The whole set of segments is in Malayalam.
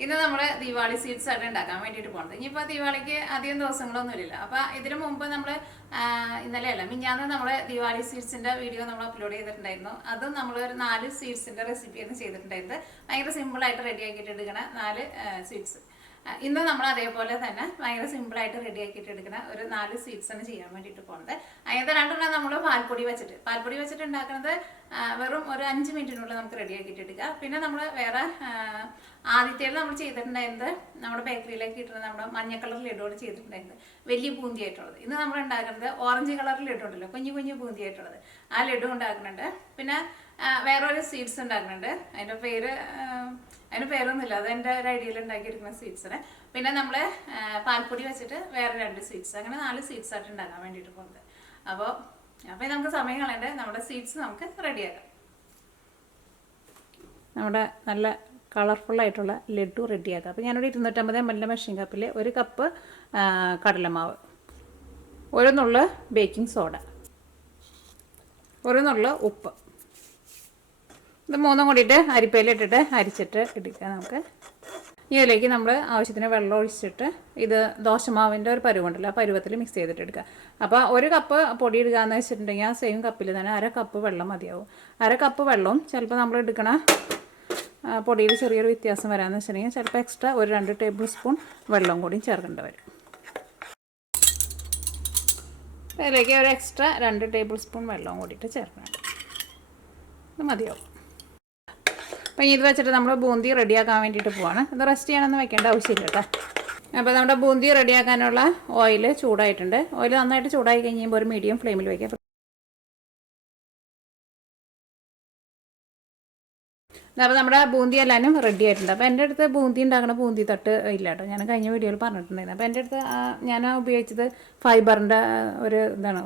ഇന്ന് നമ്മുടെ ദിവാളി സ്വീറ്റ്സ് ആയിട്ട് ഉണ്ടാക്കാൻ വേണ്ടിയിട്ട് പോകുന്നത്. ഇനിയിപ്പോൾ ദിവാളിക്ക് അധികം ദിവസങ്ങളൊന്നുമില്ല. അപ്പോൾ ഇതിനു മുമ്പ് നമ്മൾ ഇന്നലെയല്ല മിഞ്ഞാന്ന് നമ്മുടെ ദിവാളി സ്വീറ്റ്സിൻ്റെ വീഡിയോ നമ്മൾ അപ്ലോഡ് ചെയ്തിട്ടുണ്ടായിരുന്നു. അതും നമ്മൾ ഒരു 4 സ്വീറ്റ്സിൻ്റെ റെസിപ്പിയാണ് ചെയ്തിട്ടുണ്ടായിരുന്നത്. ഭയങ്കര സിമ്പിളായിട്ട് റെഡി ആക്കിയിട്ട് എടുക്കുന്ന 4 സ്വീറ്റ്സ്. ഇന്ന് നമ്മൾ അതേപോലെ തന്നെ ഭയങ്കര സിമ്പിളായിട്ട് റെഡി ആക്കിയിട്ട് എടുക്കുന്ന ഒരു 4 സ്വീറ്റ്സാണ് ചെയ്യാൻ വേണ്ടിയിട്ട് പോകുന്നത്. അതിനകത്ത് രണ്ടെണ്ണം നമ്മൾ പാൽപ്പൊടി വെച്ചിട്ട് ഉണ്ടാക്കുന്നത് വെറും ഒരു 5 മിനിറ്റിനുള്ളിൽ നമുക്ക് റെഡി ആക്കിയിട്ട് എടുക്കുക. പിന്നെ നമ്മൾ വേറെ ആദ്യത്തേൽ നമ്മൾ ചെയ്തിട്ടുണ്ടായിരുന്നത് നമ്മുടെ ബേക്കറിയിലേക്ക് കിട്ടുന്ന നമ്മുടെ മഞ്ഞ കളർ ലഡുകൾ ചെയ്തിട്ടുണ്ടായിരുന്നത് വലിയ ബൂന്തി ആയിട്ടുള്ളത്. ഇന്ന് നമ്മൾ ഉണ്ടാക്കുന്നത് ഓറഞ്ച് കളർ ലഡു ഉണ്ടല്ലോ, കുഞ്ഞു കുഞ്ഞു ബൂന്തി ആയിട്ടുള്ളത്, ആ ലഡു ഉണ്ടാക്കുന്നുണ്ട്. പിന്നെ വേറൊരു സ്വീറ്റ്സ് ഉണ്ടാക്കുന്നുണ്ട്. അതിൻ്റെ പേരൊന്നുമില്ല, അത് എൻ്റെ ഒരു ഐഡിയയിൽ ഉണ്ടാക്കിയെടുക്കുന്ന സ്വീറ്റ്സിന്. പിന്നെ നമ്മൾ പാൽപ്പൊടി വെച്ചിട്ട് വേറെ 2 സ്വീറ്റ്സ്, അങ്ങനെ 4 സ്വീറ്റ്സ് ആയിട്ട് ഉണ്ടാക്കാൻ വേണ്ടിയിട്ട് പോകുന്നത്. അപ്പോൾ നമുക്ക് സമയം കളയണ്ടേ, നമ്മുടെ സ്വീറ്റ്സ് നമുക്ക് റെഡിയാക്കാം. നമ്മുടെ നല്ല കളർഫുള്ളായിട്ടുള്ള ലഡു റെഡിയാക്കാം. അപ്പോൾ ഞാനിവിടെ 250 ml മെഷീൻ കപ്പിൽ 1 കപ്പ് കടലമാവ്, 1 നുള്ള് ബേക്കിംഗ് സോഡ, 1 നുള്ള് ഉപ്പ്, ഇത് 3 കൂടിയിട്ട് അരിപ്പയിലിട്ടിട്ട് അരിച്ചിട്ട് എടുക്കുക. നമുക്ക് ഇതിലേക്ക് നമ്മൾ ആവശ്യത്തിന് വെള്ളം ഒഴിച്ചിട്ട് ഇത് ദോശമാവിൻ്റെ ഒരു പരുവുണ്ടല്ലോ, ആ പരുവത്തിൽ മിക്സ് ചെയ്തിട്ട് എടുക്കുക. അപ്പോൾ 1 കപ്പ് പൊടി ഇടുക എന്ന് വെച്ചിട്ടുണ്ടെങ്കിൽ ആ സെയിം കപ്പിൽ തന്നെ 1/2 കപ്പ് വെള്ളം മതിയാവും. 1/2 കപ്പ് വെള്ളവും ചിലപ്പോൾ നമ്മൾ എടുക്കണ പൊടിയിൽ ചെറിയൊരു വ്യത്യാസം വരാമെന്ന് വെച്ചിട്ടുണ്ടെങ്കിൽ ചിലപ്പോൾ എക്സ്ട്രാ ഒരു 2 ടേബിൾ സ്പൂൺ വെള്ളം കൂടി ചേർക്കേണ്ടി വരും. അതിലേക്ക് ഒരു എക്സ്ട്രാ 2 ടേബിൾ സ്പൂൺ വെള്ളവും കൂടിയിട്ട് ചേർക്കുന്നുണ്ട്. ഇത് മതിയാവും. അപ്പോൾ ഇത് വെച്ചിട്ട് നമ്മൾ ബൂന്തി റെഡിയാക്കാൻ വേണ്ടിയിട്ട് പോവാണ്. ഇത് റെസ്റ്റ് ചെയ്യാനൊന്നും വെക്കേണ്ട ആവശ്യമില്ല കേട്ടോ. അപ്പോൾ നമ്മുടെ ബൂന്തി റെഡിയാക്കാനുള്ള ഓയിൽ ചൂടായിട്ടുണ്ട്. ഓയിൽ നന്നായിട്ട് ചൂടായി കഴിയുമ്പോൾ ഒരു മീഡിയം ഫ്ലെയിമിൽ വയ്ക്കുക. അപ്പോൾ നമ്മുടെ ബൂന്തി എല്ലാവരും റെഡി ആയിട്ടുണ്ട്. അപ്പോൾ എൻ്റെ അടുത്ത് ബൂന്തി ഉണ്ടാക്കുന്ന ബൂന്തി തട്ട് ഇല്ല കേട്ടോ, ഞാൻ കഴിഞ്ഞ വീഡിയോയിൽ പറഞ്ഞിട്ടുണ്ടായിരുന്നു. അപ്പോൾ എൻ്റെ അടുത്ത് ഞാൻ ഉപയോഗിച്ചത് ഫൈബറിൻ്റെ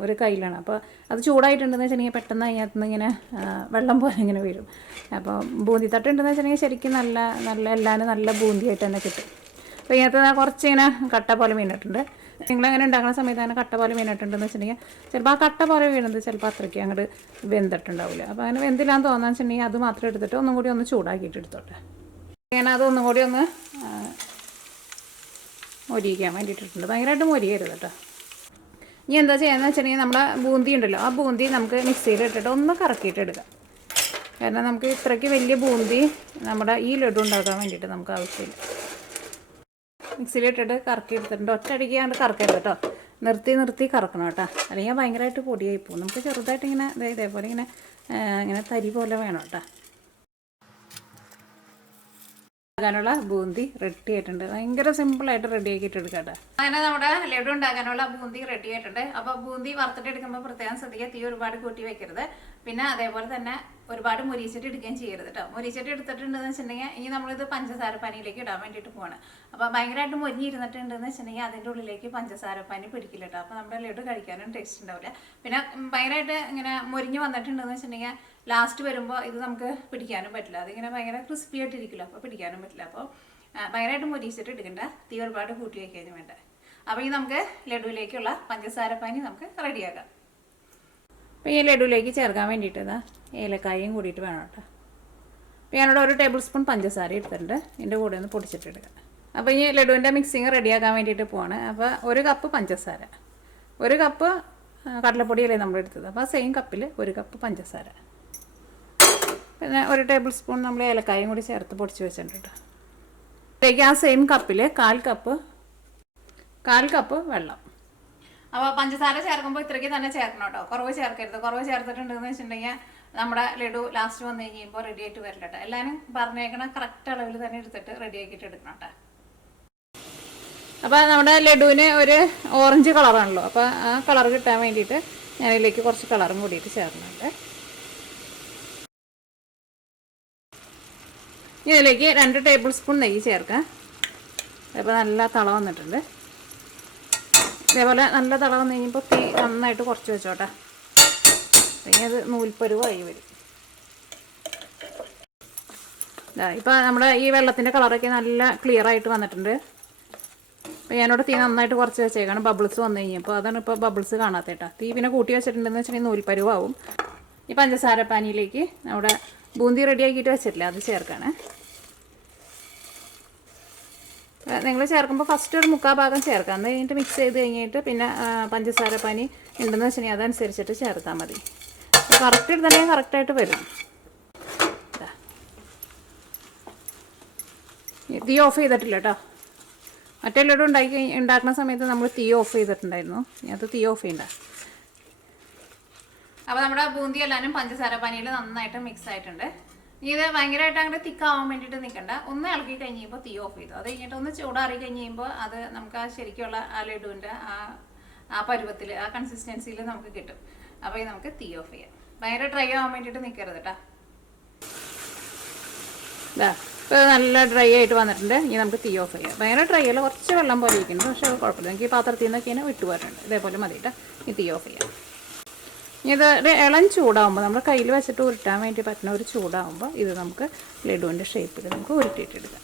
ഒരു കയ്യിലാണ്. അപ്പോൾ അത് ചൂടായിട്ടുണ്ടെന്ന് വെച്ചിട്ടുണ്ടെങ്കിൽ പെട്ടെന്ന് അതിനകത്ത് നിന്ന് ഇങ്ങനെ വെള്ളം പോലെ ഇങ്ങനെ വരും. അപ്പോൾ ബൂന്തി തട്ട് ഉണ്ടെന്ന് വെച്ചിട്ടുണ്ടെങ്കിൽ ശരിക്കും നല്ല എല്ലാവരും നല്ല ബൂന്തിയായിട്ട് തന്നെ കിട്ടും. അപ്പോൾ ഇതിനകത്ത് കുറച്ചിങ്ങനെ കട്ട പോലെ വീണിട്ടുണ്ട്. നിങ്ങളങ്ങനെ ഉണ്ടാക്കുന്ന സമയത്ത് അങ്ങനെ കട്ട പോലെ വീണിട്ടുണ്ടെന്ന് വെച്ചിട്ടുണ്ടെങ്കിൽ ചിലപ്പോൾ ആ കട്ട പോലെ വീണത് ചിലപ്പോൾ അത്രയ്ക്ക് അങ്ങോട്ട് വെന്തിട്ടുണ്ടാവില്ല. അപ്പോൾ അങ്ങനെ വെന്തില്ലാന്ന് തോന്നുന്നു വെച്ചിട്ടുണ്ടെങ്കിൽ അത് മാത്രം എടുത്തിട്ട് ഒന്നും കൂടി ഒന്ന് ചൂടാക്കിയിട്ട് എടുത്തോട്ടെ. അങ്ങനെ അതൊന്നും കൂടി ഒന്ന് മൊരിയിക്കാൻ വേണ്ടിയിട്ടിട്ടുണ്ട്. ഭയങ്കരമായിട്ട് മൊരിയരുത് കേട്ടോ. ഇനി എന്താ ചെയ്യുന്നത് വെച്ചിട്ടുണ്ടെങ്കിൽ നമ്മുടെ ബൂന്തി ഉണ്ടല്ലോ, ആ ബൂന്തി നമുക്ക് മിക്സിയിൽ ഇട്ടിട്ട് ഒന്ന് കറക്കിയിട്ട് എടുക്കാം. കാരണം നമുക്ക് ഇത്രയ്ക്ക് വലിയ ബൂന്തി നമ്മുടെ ഈ ലഡു ഉണ്ടാക്കാൻ വേണ്ടിയിട്ട് നമുക്ക് ആവശ്യമില്ല. മിക്സിയിലിട്ടിട്ട് കറക്കി എടുത്തിട്ടുണ്ട്. ഒറ്റയടിക്ക് കണ്ട് കറക്കരുത് കേട്ടോ, നിർത്തി കറക്കണം കേട്ടോ, അല്ലെങ്കിൽ ഭയങ്കരമായിട്ട് പൊടിയായി പോകും. നമുക്ക് ചെറുതായിട്ട് ഇങ്ങനെ ഇതേപോലെ ഇങ്ങനെ തരി പോലെ വേണം കേട്ടോ. ഉണ്ടാക്കാനുള്ള ബൂന്തി റെഡി ആയിട്ടുണ്ട്. ഭയങ്കര സിമ്പിളായിട്ട് റെഡി ആക്കിയിട്ട് എടുക്കാം കേട്ടോ. അങ്ങനെ നമ്മുടെ ലഡു ഉണ്ടാക്കാനുള്ള ബൂന്തി റെഡി ആയിട്ടുണ്ട്. അപ്പോൾ ബൂന്തി വറുത്തിട്ട് എടുക്കുമ്പോൾ പ്രത്യേകം ശ്രദ്ധിക്കുക, തീ ഒരുപാട് കൂട്ടി വെക്കരുത്. പിന്നെ അതേപോലെ തന്നെ ഒരുപാട് മൊരിച്ചിട്ട് എടുക്കുകയും ചെയ്യരുത് കേട്ടോ. മൊരിച്ചിട്ട് എടുത്തിട്ടുണ്ടെന്ന് വെച്ചിട്ടുണ്ടെങ്കിൽ ഇനി നമ്മളിത് പഞ്ചസാര പാനിയിലേക്ക് ഇടാൻ വേണ്ടിയിട്ട് പോവാണ്. അപ്പോൾ ഭയങ്കരമായിട്ട് മൊരിഞ്ഞിരുന്നിട്ടുണ്ടെന്ന് വെച്ചിട്ടുണ്ടെങ്കിൽ അതിൻ്റെ ഉള്ളിലേക്ക് പഞ്ചസാര പാനി പിടിക്കില്ല കേട്ടോ. അപ്പോൾ നമ്മുടെ ലഡു കഴിക്കാനും ടേസ്റ്റ് ഉണ്ടാവില്ല. പിന്നെ ഭയങ്കരമായിട്ട് ഇങ്ങനെ മൊരിഞ്ഞ് വന്നിട്ടുണ്ടെന്ന് വെച്ചിട്ടുണ്ടെങ്കിൽ ലാസ്റ്റ് വരുമ്പോൾ ഇത് നമുക്ക് പിടിക്കാനും പറ്റില്ല. അതിങ്ങനെ ഭയങ്കര ക്രിസ്പി ആയിട്ടിരിക്കില്ല, അപ്പോൾ പിടിക്കാനും പറ്റില്ല. അപ്പോൾ ഭയങ്കരമായിട്ട് മൊരിച്ചിട്ട് എടുക്കണ്ട, തീ ഒരുപാട് കൂട്ടി വയ്ക്കാനും വേണ്ട. അപ്പോൾ ഈ നമുക്ക് ലഡുവിലേക്കുള്ള പഞ്ചസാര പാനി നമുക്ക് റെഡിയാക്കാം. അപ്പോൾ ഈ ലഡുവിലേക്ക് ചേർക്കാൻ വേണ്ടിയിട്ട് ഏലക്കായും കൂടിയിട്ട് വേണം കേട്ടോ. അപ്പോൾ ഞാനിവിടെ 1 ടേബിൾ സ്പൂൺ പഞ്ചസാര എടുത്തിട്ടുണ്ട്, ഇതിൻ്റെ കൂടെ ഒന്ന് പൊടിച്ചിട്ടെടുക്കാം. അപ്പോൾ ഈ ലഡുവിൻ്റെ മിക്സിങ് റെഡിയാക്കാൻ വേണ്ടിയിട്ട് പോവാണ്. അപ്പോൾ 1 കപ്പ് പഞ്ചസാര, 1 കപ്പ് കടലപ്പൊടിയല്ലേ നമ്മൾ എടുത്തത്, അപ്പോൾ സെയിം കപ്പിൽ 1 കപ്പ് പഞ്ചസാര, പിന്നെ 1 ടേബിൾ സ്പൂൺ നമ്മൾ ഏലക്കായും കൂടി ചേർത്ത് പൊടിച്ച് വെച്ചിട്ടുണ്ട് കേട്ടോ. ഇതിലേക്ക് ആ സെയിം കപ്പിൽ 1/4 കപ്പ് വെള്ളം. അപ്പോൾ പഞ്ചസാര ചേർക്കുമ്പോൾ ഇത്രയ്ക്ക് തന്നെ ചേർക്കണം കേട്ടോ, കുറവ് ചേർക്കരുത്. കുറവ് ചേർത്തിട്ടുണ്ടെന്ന് വെച്ചിട്ടുണ്ടെങ്കിൽ നമ്മുടെ ലഡു ലാസ്റ്റ് വന്നു കഴിയുമ്പോൾ റെഡി ആയിട്ട് വരില്ല കേട്ടോ. എല്ലാവരും പറഞ്ഞേക്കണം കറക്റ്റ് അളവിൽ തന്നെ എടുത്തിട്ട് റെഡി ആക്കിയിട്ട് എടുക്കണം കേട്ടോ. അപ്പോൾ നമ്മുടെ ലഡുവിന് ഒരു ഓറഞ്ച് കളറാണല്ലോ, അപ്പോൾ ആ കളർ കിട്ടാൻ വേണ്ടിയിട്ട് ഞാനിതിലേക്ക് കുറച്ച് കളറും കൂടിയിട്ട് ചേർക്കുന്നുണ്ട്. ഇതിലേക്ക് 2 ടേബിൾ സ്പൂൺ നെയ്യ് ചേർക്കാം. അപ്പോൾ നല്ല തള വന്നിട്ടുണ്ട്. ഇതേപോലെ നല്ല തള വന്നു കഴിഞ്ഞപ്പോൾ തീ നന്നായിട്ട് കുറച്ച് വെച്ചോട്ടെ, അല്ലെങ്കിൽ അത് നൂൽപ്പരുവായി വരും. ഇപ്പോൾ നമ്മുടെ ഈ വെള്ളത്തിൻ്റെ കളറൊക്കെ നല്ല ക്ലിയർ ആയിട്ട് വന്നിട്ടുണ്ട്. അപ്പോൾ ഞാനിവിടെ തീ നന്നായിട്ട് കുറച്ച് വെച്ചേക്കാണ്. ബബിൾസ് വന്നു കഴിഞ്ഞപ്പോൾ അതാണ് ഇപ്പോൾ ബബിൾസ് കാണാത്തേട്ടാ. തീ പിന്നെ കൂട്ടി വെച്ചിട്ടുണ്ടെന്ന് വെച്ചിട്ടുണ്ടെങ്കിൽ നൂൽപ്പരുവാവും. ഈ പഞ്ചസാര പാനിയിലേക്ക് നമ്മുടെ ബൂന്തി റെഡിയാക്കിയിട്ട് വെച്ചിട്ടില്ല, അത് ചേർക്കാണ്. നിങ്ങൾ ചേർക്കുമ്പോൾ ഫസ്റ്റ് ഒരു മുക്കാൽ ഭാഗം ചേർക്കാം. അത് കഴിഞ്ഞിട്ട് മിക്സ് ചെയ്ത് കഴിഞ്ഞിട്ട് പിന്നെ പഞ്ചസാര പനി ഉണ്ടെന്ന് വെച്ചിട്ടുണ്ടെങ്കിൽ അതനുസരിച്ചിട്ട് ചേർത്താൽ മതി. കറക്റ്റ് എടുത്തിട്ടുണ്ടെങ്കിൽ കറക്റ്റായിട്ട് വരും. തീ ഓഫ് ചെയ്തിട്ടില്ല കേട്ടോ. മറ്റേ ലഡു ഉണ്ടാക്കുന്ന സമയത്ത് നമ്മൾ തീ ഓഫ് ചെയ്തിട്ടുണ്ടായിരുന്നു. അത് തീ ഓഫ് ചെയ്യണ്ട. അപ്പോൾ നമ്മുടെ ബൂന്തി എല്ലാവരും പഞ്ചസാര പനിയിൽ നന്നായിട്ട് മിക്സ് ആയിട്ടുണ്ട്. ഇത് ഭയങ്കരമായിട്ട് അങ്ങനെ തിക്കാവാൻ വേണ്ടിയിട്ട് നിൽക്കണ്ട. ഒന്ന് ഇളക്കി കഴിഞ്ഞ് കഴിയുമ്പോൾ തീ ഓഫ് ചെയ്തു. അത് കഴിഞ്ഞിട്ട് ഒന്ന് ചൂടാറി കഴിഞ്ഞ് കഴിയുമ്പോൾ അത് നമുക്ക് ആ ശരിക്കുള്ള ആ ലഡുവിൻ്റെ ആ പരുവത്തിൽ ആ കൺസിസ്റ്റൻസിയിൽ നമുക്ക് കിട്ടും. അപ്പോൾ ഇത് നമുക്ക് തീ ഓഫ് ചെയ്യാം. ഭയങ്കര ഡ്രൈ ആവാൻ വേണ്ടിയിട്ട് നിൽക്കരുത് കേട്ടോ. ഇപ്പോൾ നല്ല ഡ്രൈ ആയിട്ട് വന്നിട്ടുണ്ട്. ഇനി നമുക്ക് തീ ഓഫ് ചെയ്യാം. ഭയങ്കര ഡ്രൈ അല്ല, കുറച്ച് വെള്ളം പോലെ ഇരിക്കുന്നു. പക്ഷേ അത് കുഴപ്പമില്ല. എനിക്ക് ഈ പാത്രത്തിൽ നിന്നൊക്കെ ഇങ്ങനെ വിട്ടുപോയിട്ടുണ്ട്. ഇതേപോലെ മതി കേട്ടോ. ഈ തീ ഓഫ് ചെയ്യാം. ഇനി ഇത് ഒരു ഇളം ചൂടാകുമ്പോൾ നമ്മൾ കയ്യിൽ വെച്ചിട്ട് ഉരുട്ടാൻ വേണ്ടി പറ്റുന്ന ഒരു ചൂടാകുമ്പോൾ ഇത് നമുക്ക് ലഡുവിൻ്റെ ഷേപ്പിൽ നമുക്ക് ഉരുട്ടിയിട്ടെടുക്കാം.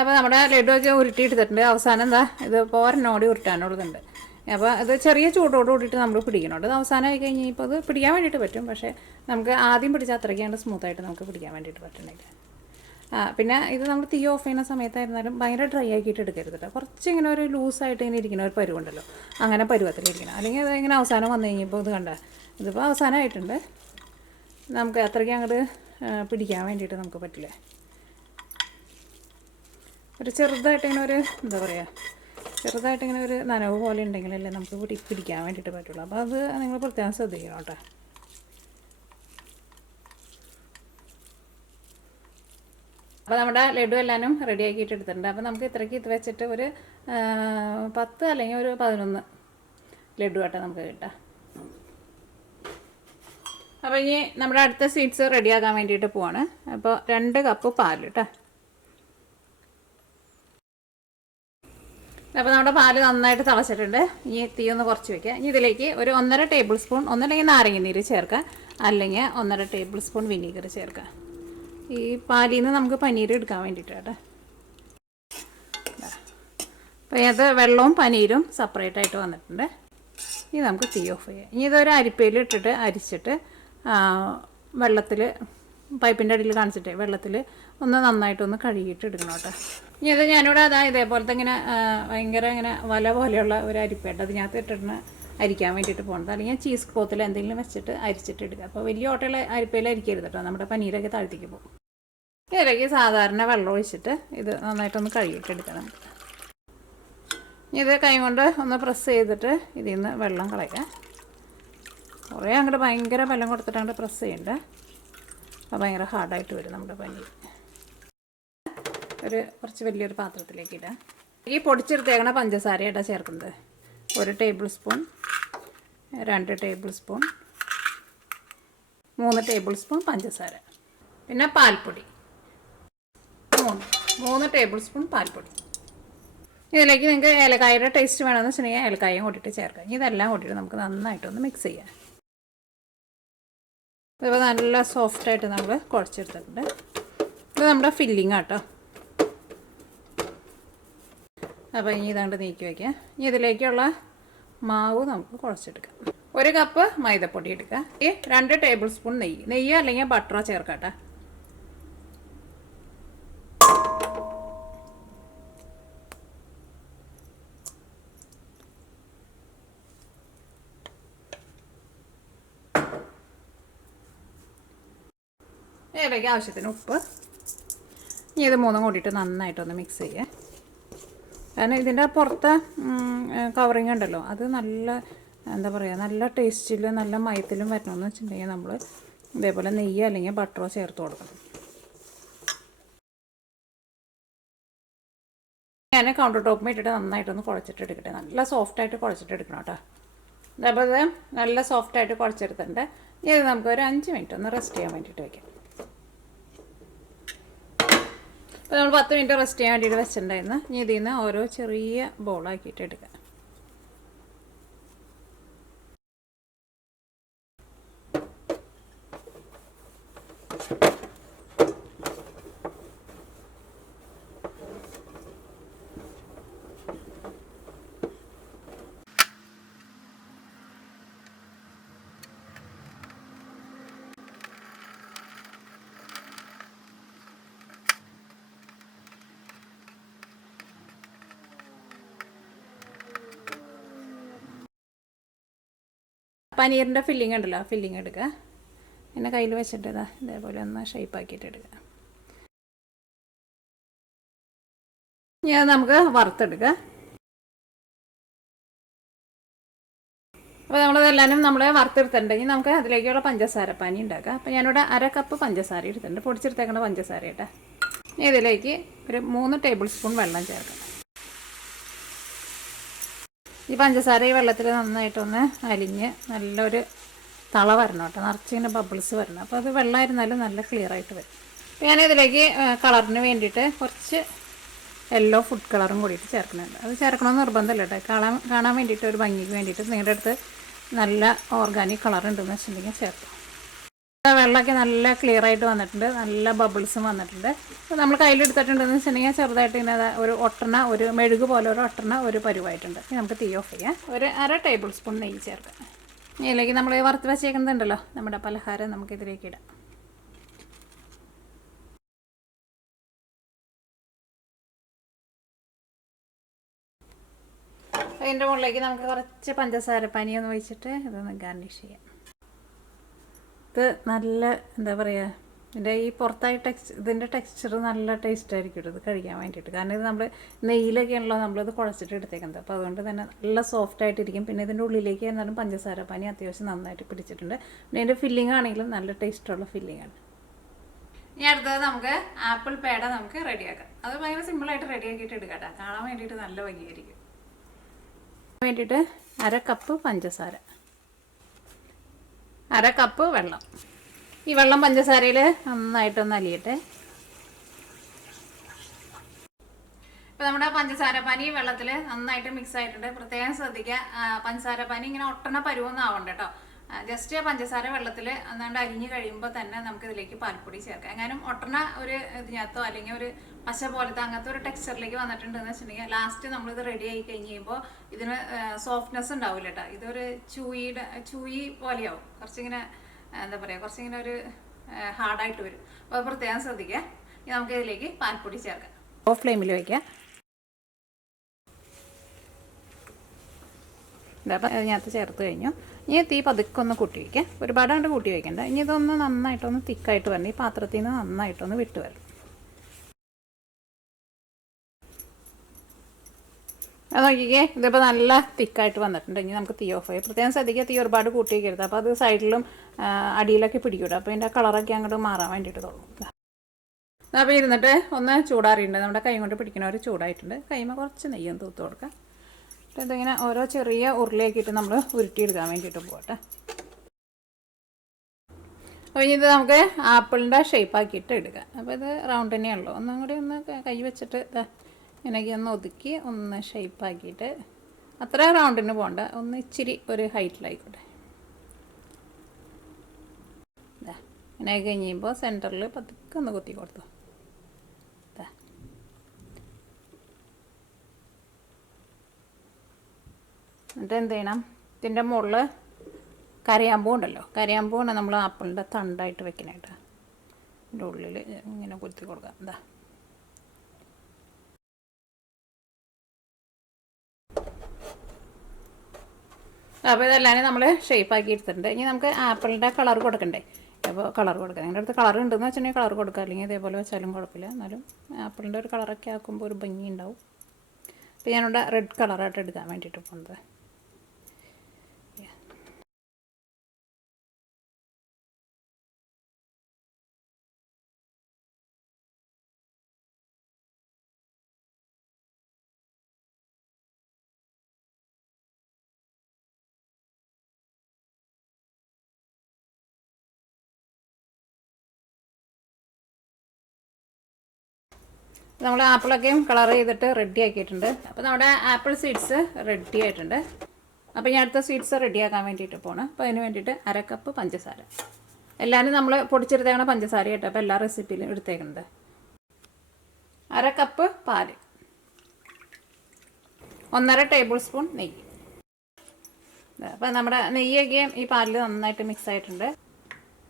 അപ്പോൾ നമ്മുടെ ലഡുവൊക്കെ ഉരുട്ടിയെടുത്തിട്ടുണ്ട്. അവസാനം എന്താ ഇത് പോരനോടി ഉരുട്ടാനുള്ളതുണ്ട്. അപ്പോൾ അത് ചെറിയ ചൂടോട് കൂടിയിട്ട് നമ്മൾ പിടിക്കണുണ്ട്. അത് അവസാനമായി കഴിഞ്ഞപ്പോൾ അത് പിടിക്കാൻ വേണ്ടിയിട്ട് പറ്റും. പക്ഷേ നമുക്ക് ആദ്യം പിടിച്ചാൽ അത്രയ്ക്കാണ്ട് സ്മൂത്തായിട്ട് നമുക്ക് പിടിക്കാൻ വേണ്ടിയിട്ട് പറ്റുന്നില്ല. പിന്നെ ഇത് നമ്മൾ തീ ഓഫ് ചെയ്യുന്ന സമയത്തായിരുന്നാലും ഭയങ്കര ഡ്രൈ ആക്കിയിട്ട് എടുക്കരുത് കേട്ടോ. കുറച്ച് ഇങ്ങനെ ഒരു ലൂസായിട്ട് ഇങ്ങനെ ഇരിക്കുന്ന ഒരു പരുവുണ്ടല്ലോ, അങ്ങനെ പരുവത്തിലിരിക്കണം. അല്ലെങ്കിൽ അത് ഇങ്ങനെ അവസാനം വന്നു കഴിഞ്ഞപ്പോൾ ഇത് കണ്ട ഇതിപ്പോൾ അവസാനമായിട്ടുണ്ട്. നമുക്ക് അത്രയ്ക്ക് അങ്ങോട്ട് പിടിക്കാൻ വേണ്ടിയിട്ട് നമുക്ക് പറ്റില്ല. ഒരു ചെറുതായിട്ട് ഇങ്ങനെ ഒരു എന്താ പറയുക, ചെറുതായിട്ട് ഇങ്ങനെ ഒരു നനവ് പോലെ ഉണ്ടെങ്കിലല്ലേ നമുക്ക് പിടിക്കാൻ വേണ്ടിയിട്ട് പറ്റുള്ളൂ. അപ്പോൾ അത് നിങ്ങൾ പ്രത്യേകം ശ്രദ്ധിക്കണം കേട്ടോ. അപ്പോൾ നമ്മുടെ ലഡു എല്ലാവരും റെഡി ആക്കിയിട്ട് എടുത്തിട്ടുണ്ട്. അപ്പോൾ നമുക്ക് ഇത്രയ്ക്ക് ഇത് വെച്ചിട്ട് ഒരു 10 അല്ലെങ്കിൽ ഒരു 11 ലഡു ആട്ടെ നമുക്ക് കിട്ടാം. അപ്പോൾ ഇനി നമ്മുടെ അടുത്ത സ്വീറ്റ്സ് റെഡിയാക്കാൻ വേണ്ടിയിട്ട് പോവാണ്. അപ്പോൾ 2 കപ്പ് പാൽ കേട്ടോ. അപ്പോൾ നമ്മുടെ പാല് നന്നായിട്ട് തിളച്ചിട്ടുണ്ട്. ഇനി തീ ഒന്ന് കുറച്ച് വയ്ക്കുക. ഇനി ഇതിലേക്ക് ഒരു 1.5 ടേബിൾ സ്പൂൺ, ഒന്നല്ലെങ്കിൽ നാരങ്ങ നീര് ചേർക്കുക, അല്ലെങ്കിൽ 1.5 ടേബിൾ സ്പൂൺ വിനീഗർ ചേർക്കുക. ഈ പാലിൽ നിന്ന് നമുക്ക് പനീർ എടുക്കാൻ വേണ്ടിയിട്ട് കേട്ടോ. അപ്പോൾ അത് വെള്ളവും പനീരും സെപ്പറേറ്റ് ആയിട്ട് വന്നിട്ടുണ്ട്. ഇനി നമുക്ക് തീ ഓഫ് ചെയ്യാം. ഇനി ഇതൊരു അരിപ്പയിൽ ഇട്ടിട്ട് അരിച്ചിട്ട് വെള്ളത്തിൽ പൈപ്പിൻ്റെ അടിയിൽ കാണിച്ചിട്ടേ വെള്ളത്തിൽ ഒന്ന് നന്നായിട്ടൊന്ന് കഴുകിയിട്ട് എടുക്കണം കേട്ടോ. ഇനി ഇത് ഞാനിവിടെ ഇതേപോലത്തെ ഇങ്ങനെ ഭയങ്കര ഇങ്ങനെ വല പോലെയുള്ള ഒരു അരിപ്പേട്ട് അതിനകത്ത് ഇട്ടിട്ട് അരിക്കാൻ വേണ്ടിയിട്ട് പോകുന്നത്. അല്ലെങ്കിൽ ചീസ് ക്ലോത്തിൽ എന്തെങ്കിലും വെച്ചിട്ട് അരിച്ചിട്ട് എടുക്കുക. അപ്പോൾ വലിയ ഓട്ടയുള്ള അരിപ്പയിൽ അരിക്കരുത് കേട്ടോ, നമ്മുടെ പനീരൊക്കെ താഴ്ത്തിക്ക് പോകും. ഇതിലേക്ക് സാധാരണ വെള്ളം ഒഴിച്ചിട്ട് ഇത് നന്നായിട്ടൊന്ന് കഴുകിയിട്ട് എടുക്കണം. ഇത് കൈ കൊണ്ട് ഒന്ന് പ്രസ് ചെയ്തിട്ട് ഇതിൽ നിന്ന് വെള്ളം കളയുക. കുറേ അങ്ങോട്ട് ഭയങ്കര ബലം കൊടുത്തിട്ട് അങ്ങോട്ട് പ്രസ് ചെയ്യണ്ട. അപ്പോൾ ഭയങ്കര ഹാർഡായിട്ട് വരും നമ്മുടെ പനീർ. കുറച്ച് വലിയൊരു പാത്രത്തിലേക്ക് ഇടാം. ഈ പൊടിച്ചെടുത്തേക്കണ പഞ്ചസാരയായിട്ടാണ് ചേർക്കുന്നത്. 1 table spoon, 2 table spoon, 3 table spoon പഞ്ചസാര, പിന്നെ പാൽപ്പൊടി 3 ടേബിൾ സ്പൂൺ പാൽപ്പൊടി. ഇതിലേക്ക് നിങ്ങൾക്ക് ഏലക്കായയുടെ ടേസ്റ്റ് വേണമെന്ന് വെച്ചിട്ടുണ്ടെങ്കിൽ ഏലക്കായും കൂട്ടിയിട്ട് ചേർക്കാം. ഇതെല്ലാം കൂട്ടിയിട്ട് നമുക്ക് നന്നായിട്ടൊന്ന് മിക്സ് ചെയ്യാം. ഇപ്പോൾ നല്ല സോഫ്റ്റായിട്ട് നമ്മൾ കുഴച്ചെടുത്തിട്ടുണ്ട്. ഇത് നമ്മുടെ ഫില്ലിങ് ആട്ടോ. അപ്പോൾ ഇനി ഇതാണ്ട് നീക്കി വയ്ക്കുക. ഇനി ഇതിലേക്കുള്ള മാവ് നമുക്ക് കുഴച്ചെടുക്കാം. 1 കപ്പ് മൈദപ്പൊടി എടുക്കുക. 2 ടേബിൾ സ്പൂൺ നെയ്യ് അല്ലെങ്കിൽ ബട്ടറോ ചേർക്കാം കേട്ടോ. ഇതിലേക്ക് ആവശ്യത്തിന് ഉപ്പ്. ഇനി ഇത് 3 കൂടിയിട്ട് നന്നായിട്ടൊന്ന് മിക്സ് ചെയ്യുക. കാരണം ഇതിൻ്റെ പുറത്തെ കവറിങ് ഉണ്ടല്ലോ, അത് നല്ല എന്താ പറയുക, നല്ല ടേസ്റ്റിലും നല്ല മയത്തിലും വരണമെന്ന് വെച്ചിട്ടുണ്ടെങ്കിൽ നമ്മൾ ഇതേപോലെ നെയ്യ് അല്ലെങ്കിൽ ബട്ടറോ ചേർത്ത് കൊടുക്കണം. ഞാൻ കൗണ്ടർ ടോപ്പിൽ ഇട്ടിട്ട് നന്നായിട്ടൊന്ന് കുഴച്ചിട്ട് എടുക്കട്ടെ. നല്ല സോഫ്റ്റായിട്ട് കുഴച്ചിട്ട് എടുക്കണം കേട്ടോ. അപ്പോൾ ഇത് നല്ല സോഫ്റ്റായിട്ട് കുഴച്ചെടുത്തിട്ടുണ്ട്. ഇത് നമുക്ക് ഒരു 5 മിനിറ്റ് ഒന്ന് റെസ്റ്റ് ചെയ്യാൻ വേണ്ടിയിട്ട് വയ്ക്കാം. അപ്പോൾ നമ്മൾ 10 മിനിറ്റ് റെസ്റ്റ് ചെയ്യാൻ വേണ്ടിയിട്ട് വെച്ചിട്ടുണ്ടായിരുന്നു. ഇനി ഇതിൽ നിന്ന് ഓരോ ചെറിയ ബോളാക്കിയിട്ട് എടുക്കാം. പനീറിൻ്റെ ഫില്ലിംഗ് ഉണ്ടല്ലോ, ഫില്ലിംഗ് എടുക്കുക. പിന്നെ കയ്യിൽ വെച്ചിട്ട് ഇതേപോലെ ഒന്ന് ഷേപ്പാക്കിയിട്ട് എടുക്കുക. ഇനി അത് നമുക്ക് വറുത്തെടുക്കുക. അപ്പോൾ നമ്മളതെല്ലാവരും നമ്മൾ വറുത്തെടുത്തിട്ടുണ്ടെങ്കിൽ നമുക്ക് അതിലേക്കുള്ള പഞ്ചസാര പാനി ഉണ്ടാക്കുക. അപ്പോൾ ഞാനിവിടെ 1/2 കപ്പ് പഞ്ചസാര എടുത്തിട്ടുണ്ട്, പൊടിച്ചെടുത്തേക്കുന്ന പഞ്ചസാര കേട്ടോ. ഇതിലേക്ക് ഒരു 3 ടേബിൾ സ്പൂൺ വെള്ളം ചേർക്കാം. ഈ പഞ്ചസാര ഈ വെള്ളത്തിൽ നന്നായിട്ടൊന്ന് അലിഞ്ഞ് നല്ലൊരു തള വരണം കേട്ടോ, നിറച്ചിങ്ങനെ ബബിൾസ് വരണം. അപ്പോൾ അത് വെള്ളമായിരുന്നാലും നല്ല ക്ലിയർ ആയിട്ട് വരും. അപ്പോൾ ഞാനിതിലേക്ക് കളറിന് വേണ്ടിയിട്ട് കുറച്ച് യെല്ലോ ഫുഡ് കളറും കൂടിയിട്ട് ചേർക്കുന്നുണ്ട്. അത് ചേർക്കണമെന്ന് നിർബന്ധമില്ല കേട്ടോ, കാണാൻ വേണ്ടിയിട്ട് ഒരു ഭംഗിക്ക് വേണ്ടിയിട്ട്. നിങ്ങളുടെ അടുത്ത് നല്ല ഓർഗാനിക് കളർ ഉണ്ടെന്ന് വെച്ചിട്ടുണ്ടെങ്കിൽ ചേർക്കും. വെള്ളമൊക്കെ നല്ല ക്ലിയർ ആയിട്ട് വന്നിട്ടുണ്ട്, നല്ല ബബിൾസും വന്നിട്ടുണ്ട്. അപ്പോൾ നമ്മൾ കയ്യിലെടുത്തിട്ടുണ്ടെന്ന് വെച്ചിട്ടുണ്ടെങ്കിൽ ചെറുതായിട്ട് ഇങ്ങനെ ഒരു ഒട്ടണ, ഒരു മെഴുക് പോലെ ഒരു ഒട്ടണ ഒരു പരുവായിട്ടുണ്ട്. നമുക്ക് തീ ഓഫ് ചെയ്യാം. ഒരു 1/2 ടേബിൾ സ്പൂൺ നെയ്യ് ചേർക്കാം. ഇതിലേക്ക് നമ്മൾ വറുത്ത് വെച്ചേക്കുന്നുണ്ടല്ലോ നമ്മുടെ പലഹാരം, നമുക്കിതിലേക്ക് ഇടാം. അതിൻ്റെ മുകളിലേക്ക് നമുക്ക് കുറച്ച് പഞ്ചസാര പനിയൊന്ന് ഒഴിച്ചിട്ട് ഇതൊന്ന് ഗാർണിഷ് ചെയ്യാം. ഇത് നല്ല എന്താ പറയുക, ഇതിൻ്റെ ഈ പുറത്തായി ഇതിൻ്റെ ടെക്സ്ചർ നല്ല ടേസ്റ്റ് ആയിരിക്കും ഇത് കഴിക്കാൻ വേണ്ടിയിട്ട്. കാരണം ഇത് നമ്മൾ നെയ്യിലൊക്കെയാണല്ലോ നമ്മളിത് കുഴച്ചിട്ട് എടുത്തേക്കുന്നത്. അപ്പോൾ അതുകൊണ്ട് തന്നെ നല്ല സോഫ്റ്റ് ആയിട്ടിരിക്കും. പിന്നെ ഇതിൻ്റെ ഉള്ളിലേക്ക് എന്നാലും പഞ്ചസാര പനി അത്യാവശ്യം നന്നായിട്ട് പിടിച്ചിട്ടുണ്ട്. പിന്നെ ഇതിൻ്റെ ഫില്ലിംഗ് ആണെങ്കിലും നല്ല ടേസ്റ്റുള്ള ഫില്ലിംഗ് ആണ്. ഇനി അടുത്തത് നമുക്ക് ആപ്പിൾ പേട നമുക്ക് റെഡിയാക്കാം. അത് ഭയങ്കര സിമ്പിളായിട്ട് റെഡിയാക്കിയിട്ട് എടുക്കാം കേട്ടോ, കാണാൻ വേണ്ടിയിട്ട് നല്ല ഭംഗിയായിരിക്കും. വേണ്ടിയിട്ട് 1/2 കപ്പ് പഞ്ചസാര, 1/2 കപ്പ് വെള്ളം. ഈ വെള്ളം പഞ്ചസാരയിൽ നന്നായിട്ടൊന്ന് അലിയട്ടെ. ഇപ്പോൾ നമ്മുടെ പഞ്ചസാര പാനി വെള്ളത്തിൽ നന്നായിട്ട് മിക്സ് ആയിട്ടുണ്ട്. പ്രത്യേകം ശ്രദ്ധിക്കുക, പഞ്ചസാര പാനി ഇങ്ങനെ ഒട്ടണ പരുവൊന്നും ആവണ്ട കേട്ടോ. ജസ്റ്റ് പഞ്ചസാര വെള്ളത്തിൽ അന്നാണ്ട് അരിഞ്ഞ് കഴിയുമ്പോൾ തന്നെ നമുക്ക് ഇതിലേക്ക് പാൽപ്പൊടി ചേർക്കാം. എങ്ങാനും ഒട്ടണ ഒരു ഇതിനകത്തോ അല്ലെങ്കിൽ ഒരു പശ പോലത്തെ അങ്ങനത്തെ ഒരു ടെക്സ്ചറിലേക്ക് വന്നിട്ടുണ്ടെന്ന് വെച്ചിട്ടുണ്ടെങ്കിൽ ലാസ്റ്റ് നമ്മളിത് റെഡി ആയി കഴിഞ്ഞ് കഴിയുമ്പോൾ ഇതിന് സോഫ്റ്റ്നെസ് ഉണ്ടാവില്ല കേട്ടോ. ഇതൊരു ചൂയി പോലെയാവും, കുറച്ചിങ്ങനെ എന്താ പറയുക, കുറച്ചിങ്ങനെ ഒരു ഹാർഡായിട്ട് വരും. അപ്പോൾ പ്രത്യേകം ശ്രദ്ധിക്കുക. ഇനി നമുക്ക് ഇതിലേക്ക് പാൽപ്പൊടി ചേർക്കാം. ഓഫ് ഫ്ലെയിമിൽ വയ്ക്കുക. ഇതപ്പം ഇതിനകത്ത് ചേർത്ത് കഴിഞ്ഞു. ഇനി തീ പതുക്കെ ഒന്ന് കൂട്ടി വയ്ക്കാം, ഒരുപാട് കണ്ട് കൂട്ടി വയ്ക്കണ്ട. ഇനി ഇതൊന്ന് നന്നായിട്ടൊന്ന് തിക്കായിട്ട് വരണം, ഈ പാത്രത്തിൽ നിന്ന് നന്നായിട്ടൊന്ന് വിട്ട് വരണം. അത് നോക്കിക്കേ, ഇതിപ്പോൾ നല്ല തിക്കായിട്ട് വന്നിട്ടുണ്ട്. ഇനി നമുക്ക് തീ ഓഫ് ചെയ്യാം. പ്രത്യേകം ശ്രദ്ധിക്കുക, തീ ഒരുപാട് കൂട്ടി വയ്ക്കരുത്. അപ്പോൾ അത് സൈഡിലും അടിയിലൊക്കെ പിടിക്കൂടും. അപ്പോൾ ഇതിൻ്റെ കളറൊക്കെ അങ്ങോട്ട് മാറാൻ വേണ്ടിയിട്ട് തുടങ്ങും. അപ്പോൾ ഇരുന്നിട്ട് ഒന്ന് ചൂടാറിയിട്ടുണ്ട്, നമ്മുടെ കൈ കൊണ്ട് പിടിക്കുന്ന ഒരു ചൂടായിട്ടുണ്ട്. കൈമ കുറച്ച് നെയ്യും തൂത്ത് കൊടുക്കാം. ഇതിങ്ങനെ ഓരോ ചെറിയ ഉരുളിയാക്കിയിട്ട് നമ്മൾ ഉരുട്ടിയെടുക്കാൻ വേണ്ടിയിട്ട് പോകട്ടെ. അപ്പോൾ ഇനി ഇത് നമുക്ക് ആപ്പിളിൻ്റെ ഷേപ്പാക്കിയിട്ട് എടുക്കാം. അപ്പോൾ ഇത് റൗണ്ട് തന്നെയാണല്ലോ, ഒന്നും കൂടി ഒന്ന് കൈ വെച്ചിട്ട് ഇങ്ങനെയൊക്കെ ഒന്ന് ഒതുക്കി ഒന്ന് ഷേപ്പാക്കിയിട്ട്, അത്ര റൗണ്ടിന് പോകണ്ട, ഒന്ന് ഇച്ചിരി ഒരു ഹൈറ്റിലായിക്കോട്ടെ. ഇങ്ങനെയൊക്കെ കഴിയുമ്പോൾ സെൻറ്ററിൽ പതുക്കെ ഒന്ന് കുത്തി കൊടുത്തു. എന്നിട്ട് എന്ത് ചെയ്യണം, ഇതിൻ്റെ മുകളിൽ കരയാമ്പൂ ഉണ്ടല്ലോ, കരയാമ്പൂണ് നമ്മൾ ആപ്പിളിൻ്റെ തണ്ടായിട്ട് വെക്കാനായിട്ട് ഇതിൻ്റെ ഉള്ളിൽ ഇങ്ങനെ കുത്തി കൊടുക്കാം. എന്താ അപ്പോൾ ഇതെല്ലാം നമ്മൾ ഷേപ്പാക്കി എടുത്തിട്ടുണ്ട്. ഇനി നമുക്ക് ആപ്പിളിൻ്റെ കളർ കൊടുക്കണ്ടേ. അപ്പോൾ കളർ കൊടുക്കാം. നിങ്ങളുടെ അടുത്ത് കളർ ഉണ്ടെന്ന് വെച്ചിട്ടുണ്ടെങ്കിൽ കളർ കൊടുക്കുക, അല്ലെങ്കിൽ ഇതേപോലെ വെച്ചാലും കുഴപ്പമില്ല. എന്നാലും ആപ്പിളിൻ്റെ ഒരു കളറൊക്കെ ആക്കുമ്പോൾ ഒരു ഭംഗി ഉണ്ടാവും. അപ്പോൾ ഞാനിവിടെ റെഡ് കളറായിട്ട് എടുക്കാൻ വേണ്ടിയിട്ട് പോകുന്നത്. നമ്മൾ ആപ്പിളൊക്കെയും കളർ ചെയ്തിട്ട് റെഡി ആക്കിയിട്ടുണ്ട്. അപ്പോൾ നമ്മുടെ ആപ്പിൾ സ്വീറ്റ്സ് റെഡി ആയിട്ടുണ്ട്. അപ്പോൾ ഞാൻ അടുത്ത സ്വീറ്റ്സ് റെഡിയാക്കാൻ വേണ്ടിയിട്ട് പോകണം. അപ്പോൾ അതിന് വേണ്ടിയിട്ട് 1/2 കപ്പ് പഞ്ചസാര, എല്ലാവരും നമ്മൾ പൊടിച്ചെടുത്തേക്കണ പഞ്ചസാര കേട്ടോ. അപ്പോൾ എല്ലാ റെസിപ്പിയിലും എടുത്തേക്കുന്നത്. 1/2 കപ്പ് പാൽ, 1.5 ടേബിൾ സ്പൂൺ നെയ്യ്. അപ്പോൾ നമ്മുടെ നെയ്യൊക്കെ ഈ പാലിൽ നന്നായിട്ട് മിക്സ് ആയിട്ടുണ്ട്.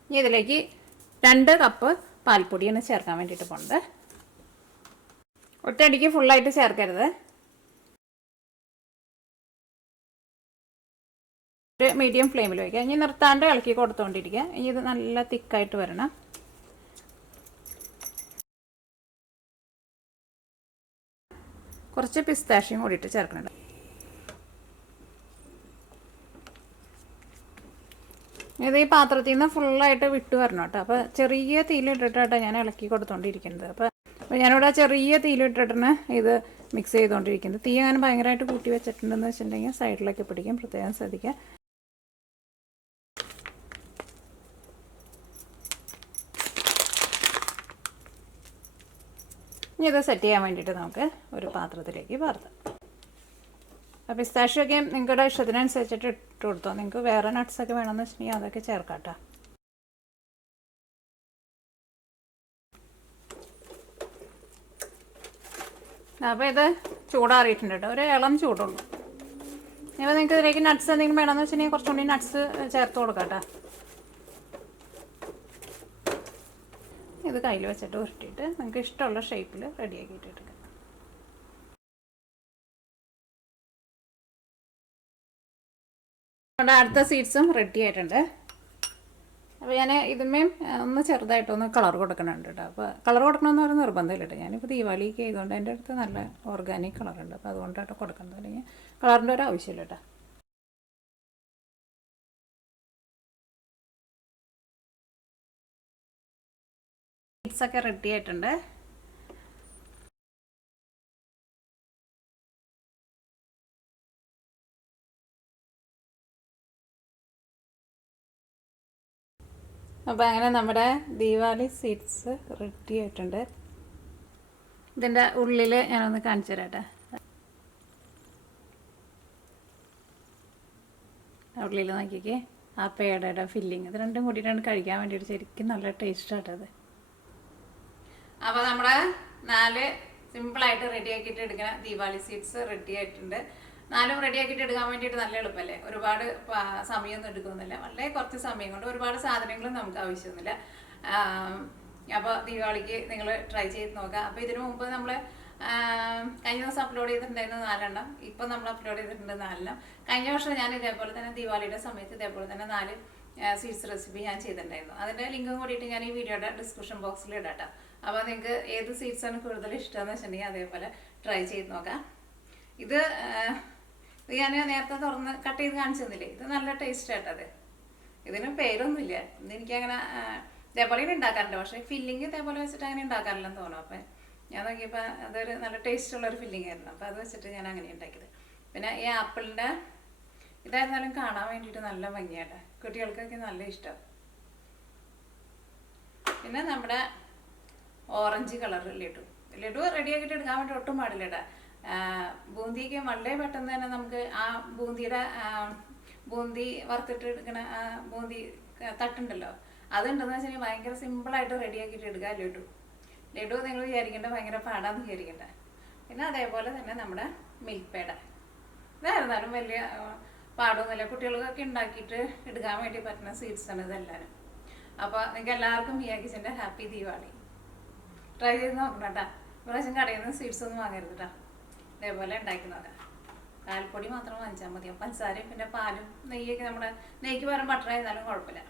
ഇനി ഇതിലേക്ക് 2 കപ്പ് പാൽപ്പൊടിയാണ് ചേർക്കാൻ വേണ്ടിയിട്ട് പോകുന്നത്. ഒറ്റയടിക്ക് ഫുള്ളായിട്ട് ചേർക്കരുത്. ഒരു മീഡിയം ഫ്ലെയിമിൽ വയ്ക്കുക. ഇനി നിർത്താണ്ട് ഇളക്കി കൊടുത്തുകൊണ്ടിരിക്കുക. ഇനി ഇത് നല്ല തിക്കായിട്ട് വരണം. കുറച്ച് പിസ്താഷ്യം കൂടിയിട്ട് ചേർക്കുന്നുണ്ട്. ഇത് ഈ പാത്രത്തിൽ നിന്ന് ഫുള്ളായിട്ട് വിട്ട് വരണം കേട്ടോ. അപ്പോൾ ചെറിയ തീയിലിട്ടിട്ടാണ് ഞാൻ ഇളക്കി കൊടുത്തുകൊണ്ടിരിക്കുന്നത്. അപ്പോൾ ഞാനിവിടെ ചെറിയ തീയിലിട്ടിട്ടാണ് ഇത് മിക്സ് ചെയ്തുകൊണ്ടിരിക്കുന്നത്. തീ അങ്ങനെ ഭയങ്കരമായിട്ട് കൂട്ടി വെച്ചിട്ടുണ്ടെന്ന് വെച്ചിട്ടുണ്ടെങ്കിൽ സൈഡിലൊക്കെ പിടിക്കും, പ്രത്യേകം ശ്രദ്ധിക്കുക. ഇനി ഇത് സെറ്റ് ചെയ്യാൻ വേണ്ടിയിട്ട് നമുക്ക് ഒരു പാത്രത്തിലേക്ക് പകർത്താം. അപ്പോൾ പിസ്താഷ്യൊക്കെ നിങ്ങളുടെ ഇഷ്ടത്തിനനുസരിച്ചിട്ട് ഇട്ട് കൊടുത്തോ. നിങ്ങൾക്ക് വേറെ നട്ട്സൊക്കെ വേണമെന്ന് വെച്ചിട്ടുണ്ടെങ്കിൽ അതൊക്കെ ചേർക്കാം കേട്ടോ. അപ്പോൾ ഇത് ചൂടാറിയിട്ടുണ്ട് കേട്ടോ. ഒരു ഇളം ചൂടുള്ളൂ. അപ്പോൾ നിങ്ങൾക്ക് ഇതിലേക്ക് നട്ട്സ് എന്തെങ്കിലും വേണമെന്ന് വെച്ചിട്ടുണ്ടെങ്കിൽ കുറച്ചുകൂടി നട്ട്സ് ചേർത്ത് കൊടുക്കാം കേട്ടോ. ഇത് കയ്യിൽ വെച്ചിട്ട് ഉരുട്ടിയിട്ട് നിങ്ങൾക്ക് ഇഷ്ടമുള്ള ഷേപ്പിൽ റെഡിയാക്കിയിട്ട് എടുക്കാം. നമ്മുടെ അടുത്ത സീഡ്സും റെഡി ആയിട്ടുണ്ട്. അപ്പോൾ ഞാൻ ഇതുമേയും ഒന്ന് ചെറുതായിട്ടൊന്ന് കളർ കൊടുക്കണുണ്ട് കേട്ടോ. അപ്പോൾ കളർ കൊടുക്കണമെന്ന് പറയുന്ന നിർബന്ധമില്ല കേട്ടോ. ഞാനിപ്പോൾ ദീപാവലിക്ക് ചെയ്തുകൊണ്ട് എൻ്റെ അടുത്ത് നല്ല ഓർഗാനിക് കളറുണ്ട്. അപ്പോൾ അതുകൊണ്ടാട്ടോ കൊടുക്കുന്നത്. അല്ലെങ്കിൽ കളറിൻ്റെ ഒരു ആവശ്യമില്ല കേട്ടോ. സീഡ്സൊക്കെ റെഡി ആയിട്ടുണ്ട്. അപ്പോൾ അങ്ങനെ നമ്മുടെ ദീപാവലി സീഡ്സ് റെഡി ആയിട്ടുണ്ട്. ഇതിൻ്റെ ഉള്ളിൽ ഞാനൊന്ന് കാണിച്ചു തരാട്ടെ. ഉള്ളിൽ നോക്കിക്കേ, ആ പേടയുടെ ഫില്ലിങ് ഇത് രണ്ടും കൂടിയിട്ടാണ് കഴിക്കാൻ വേണ്ടിയിട്ട് ശരിക്കും നല്ല ടേസ്റ്റായിട്ടത്. അപ്പോൾ നമ്മുടെ 4 സിമ്പിളായിട്ട് റെഡിയാക്കിയിട്ട് എടുക്കുന്ന ദീപാവലി സീഡ്സ് റെഡി ആയിട്ടുണ്ട്. 4 റെഡിയാക്കിയിട്ട് എടുക്കാൻ വേണ്ടിയിട്ട് നല്ല എളുപ്പമല്ലേ. ഒരുപാട് സമയമൊന്നും എടുക്കുന്നില്ല. വളരെ കുറച്ച് സമയം കൊണ്ട് ഒരുപാട് സാധനങ്ങളും നമുക്ക് ആവശ്യമൊന്നുമില്ല. അപ്പോൾ ദീപാവലിക്ക് നിങ്ങൾ ട്രൈ ചെയ്ത് നോക്കുക. അപ്പോൾ ഇതിനു മുമ്പ് നമ്മൾ കഴിഞ്ഞ ദിവസം അപ്ലോഡ് ചെയ്തിട്ടുണ്ടായിരുന്നു 4 എണ്ണം. ഇപ്പം നമ്മൾ അപ്ലോഡ് ചെയ്തിട്ടുണ്ട് 4 എണ്ണം. കഴിഞ്ഞ വർഷം ഞാൻ ഇതേപോലെ തന്നെ ദീപാവലിയുടെ സമയത്ത് ഇതേപോലെ തന്നെ 4 സ്വീറ്റ്സ് റെസിപ്പി ഞാൻ ചെയ്തിട്ടുണ്ടായിരുന്നു. അതിൻ്റെ ലിങ്കും കൂടിയിട്ട് ഞാൻ ഈ വീഡിയോയുടെ ഡിസ്ക്രിപ്ഷൻ ബോക്സിൽ ഇടാം. അപ്പോൾ നിങ്ങൾക്ക് ഏത് സ്വീറ്റ്സാണ് കൂടുതൽ ഇഷ്ടമെന്ന് വെച്ചിട്ടുണ്ടെങ്കിൽ അതേപോലെ ട്രൈ ചെയ്ത് നോക്കാം. ഇത് ഞാൻ നേരത്തെ തുറന്ന് കട്ട് ചെയ്ത് കാണിച്ചു തന്നില്ലേ, ഇത് നല്ല ടേസ്റ്റ് ആയിട്ടത്. ഇതിന് പേരൊന്നുമില്ല. ഇതെനിക്കങ്ങനെ ഇതേപോലെ ഉണ്ടാക്കാറുണ്ട്. പക്ഷേ ഫില്ലിങ് ഇതേപോലെ വെച്ചിട്ട് അങ്ങനെ ഉണ്ടാക്കാറില്ലെന്ന് തോന്നുന്നു. അപ്പം ഞാൻ നോക്കിയപ്പോൾ അതൊരു നല്ല ടേസ്റ്റുള്ളൊരു ഫില്ലിംഗ് ആയിരുന്നു. അപ്പോൾ അത് വെച്ചിട്ട് ഞാൻ അങ്ങനെ ഉണ്ടാക്കിയത്. പിന്നെ ഈ ആപ്പിളിൻ്റെ ഇതായിരുന്നാലും കാണാൻ വേണ്ടിയിട്ട് നല്ല ഭംഗിയായിട്ട് കുട്ടികൾക്കൊക്കെ നല്ല ഇഷ്ടം. പിന്നെ നമ്മുടെ ഓറഞ്ച് കളർ ലഡു റെഡിയാക്കിയിട്ട് എടുക്കാൻ വേണ്ടി ഒട്ടും പാടില്ല കേട്ടോ. ബൂന്തിക്ക് വളരെ പെട്ടെന്ന് തന്നെ നമുക്ക് ആ ബൂന്തിയുടെ ബൂന്തി വറുത്തിട്ട് എടുക്കണ ബൂന്തി തട്ടുണ്ടല്ലോ, അതുണ്ടെന്ന് വെച്ചാൽ ഭയങ്കര സിമ്പിളായിട്ട് റെഡിയാക്കിയിട്ട് എടുക്കുക ലഡു നിങ്ങൾ വിചാരിക്കേണ്ട ഭയങ്കര പാടാന്ന് വിചാരിക്കേണ്ട. പിന്നെ അതേപോലെ തന്നെ നമ്മുടെ മിൽക്ക് പേട ഇതായിരുന്നാലും വലിയ പാടൊന്നുമില്ല. കുട്ടികൾക്കൊക്കെ ഉണ്ടാക്കിയിട്ട് എടുക്കാൻ വേണ്ടി പറ്റുന്ന സ്വീറ്റ്സാണ് ഇതെല്ലാവരും. അപ്പോൾ നിങ്ങൾക്ക് എല്ലാവർക്കും മിയ കിച്ചൻ്റെ ഹാപ്പി ദീപാവലി. ട്രൈ ചെയ്ത് നോക്കണം കേട്ടോ. പ്രാവശ്യം കടയിൽ നിന്ന് സ്വീറ്റ്സ് ഒന്നും വാങ്ങരുത് കേട്ടോ. ഇതേപോലെ ഉണ്ടാക്കി നോക്കാം. പാൽപ്പൊടി മാത്രം വാങ്ങിച്ചാൽ മതി. പഞ്ചസാരയും പിന്നെ പാലും നെയ്യൊക്കെ നമ്മുടെ നെയ്ക്ക് പകരം ബട്ടർ ആയിരുന്നാലും കുഴപ്പമില്ല.